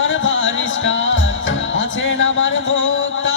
আমার বারিশ কাজ আছেন আমার ভোক্তা।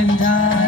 and I.